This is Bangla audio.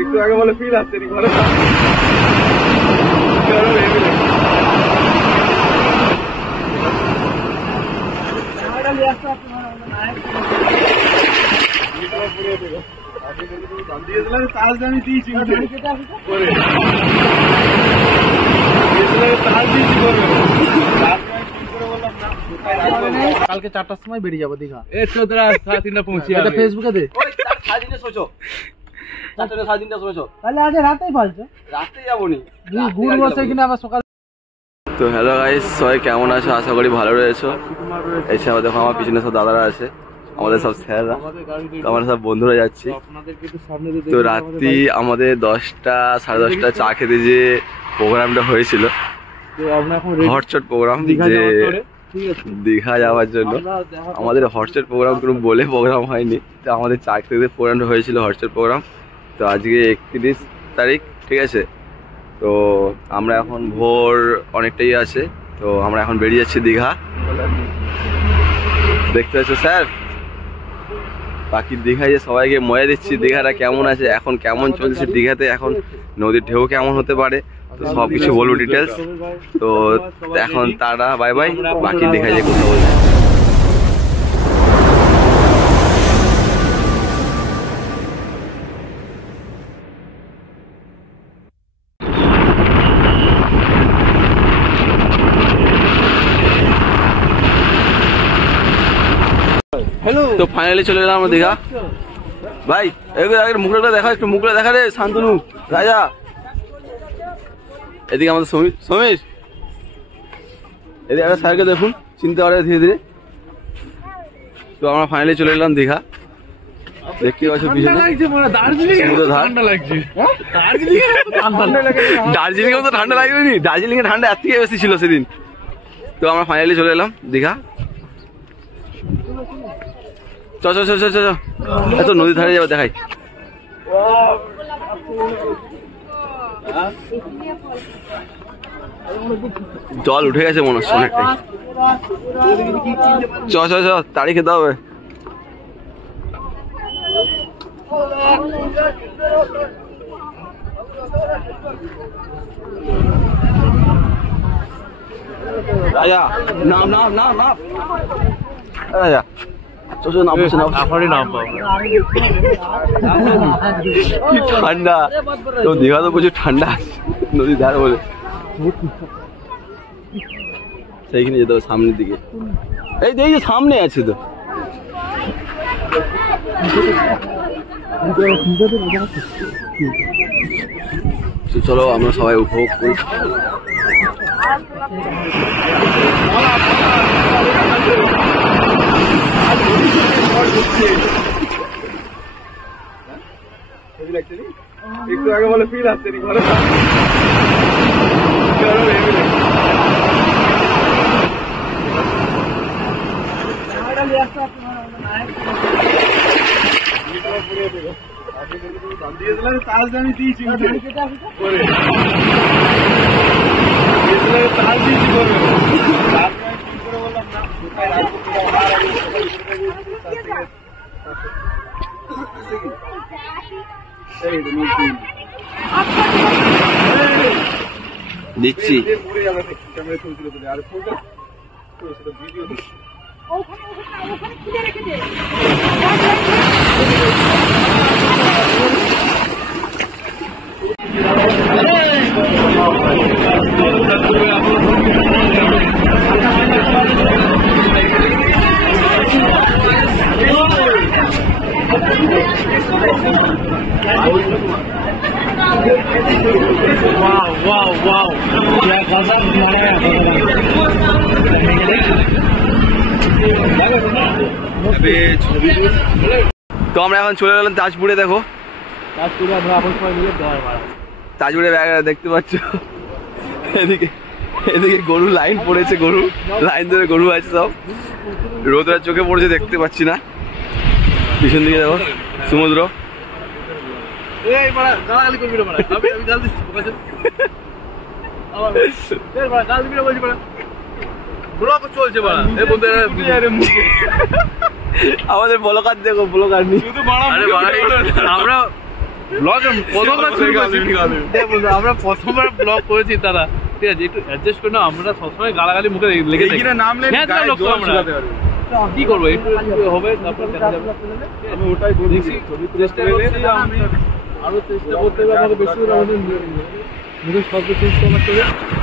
একটু আগে বলে ফিল আসছে ঘরে আমি দিয়েছি কালকে 4টার সময় বেরিয়ে যাবো দীঘা। এই তো তোরা 3:30 পৌঁছে যাবে। এটা ফেসবুকে দে। ওই 3:30 সোচো। 3:30 সোচো। তাহলে আজ রাতেই পালছো। রাতে যাবো নি। গুড় বসে কিনা আবার সকাল। তো হ্যালো গাইস, সবাই কেমন আছো? আশা করি ভালো রয়েছো। এছাড়াও দেখো আমার পিছনে সব দাদারা আছে, আমাদের সব স্যাররা, আমরা সব বন্ধুরা যাচ্ছি। তো রাত্রি আমাদের 10টা 10:30 চা খেতে যে প্রোগ্রামটা হয়েছিল, হটচট প্রোগ্রাম, যে দীঘা যাওয়ার জন্য আমাদের হটচট প্রোগ্রাম কোনো বলে প্রোগ্রাম হয়নি। তো আমাদের চা খেতে প্রোগ্রামটা হয়েছিল হটচট প্রোগ্রাম। তো আজকে 31 তারিখ, ঠিক আছে। তো আমরা এখন ভোর অনেকটাই আছে, তো আমরা এখন বেরিয়ে যাচ্ছি দীঘা। দেখতে পাচ্ছ স্যার, বাকি দীঘায় যে সবাইকে মজা দিচ্ছি, দীঘাটা কেমন আছে, এখন কেমন চলছে দীঘাতে, এখন নদীর ঢেউ কেমন হতে পারে, তো সব কিছু বলবো ডিটেলস। তো এখন তারা বাই বাই, বাকি দীঘায় যে কথা বলবো। হ্যালো, তো ফাইনালি চলে এলাম আমরা দীঘা। ভাই এবার মুখটা দেখা, একটু মুখটা দেখা রে শান্তনু রাজা। এদিকে আমাদের সমীর, এদিকে একটা স্যারকে দেখুন, চিনতে পারে ধীরে ধীরে। তো আমরা ফাইনালি চলে এলাম দীঘা। দেখতে পাচ্ছ পিছনে দার্জিলিং এ তো ঠান্ডা লাগবে নি, দার্জিলিং এ ঠান্ডা এর থেকে বেশি ছিল সেদিন। তো আমরা ফাইনালি চলে এলাম দীঘা। চ এত নদীর ধারে যাবে, দেখাই। জল উঠে গেছে মনে হচ্ছে অনেকটাই। চ তাড়ি খেতে হবে। রাজা নাম রাজা ঠান্ডা, তো দীঘা তো প্রচুর ঠান্ডা নদীর ধারে বলে। সেইখানে যেতে হবে সামনের দিকে, এই যে সামনে আছে। তো চলো আমরা সবাই উপভোগ করি। একটু আগে বলে ফিল আসছে ঘরে আমি দিয়েছি দিচ্ছি। वाह क्या गजब बनाया। তো আমরা এখন চলে গেলাম তাজপুরে। দেখো তাজপুরে আমরা এখন সবাই মিলে তাজপুরে দেখতে পাচ্ছ, এদিকে গরু লাইন পড়েছে, গরু লাইন ধরে গরু আছে সব, রোদরা চোখে পড়েছে দেখতে পাচ্ছি না। পিছন দিকে দেখো সমুদ্র। চলছে বাড়া এই বন্ধু আমাদের ব্লগার দেখো ব্লগার নি আরে বাড়া আমরা ব্লগ প্রথমবার শুরু করছি দেখো আমরা প্রথমবার ব্লগ করেছি তারা ঠিক আছে একটু অ্যাডজাস্ট করে না আমরা সবসময় গালাগালি মুখে লেগে থাকি নাম লেন গায়ে জল শুকাতে পারবে কি করবো একটু হবে তারপর আমি ওটাই বলছি চেষ্টা করছি আমি আরো চেষ্টা করতে হবে আমাকে বেশি করে আমাদের মুখের শব্দ চেঞ্জ করতে হবে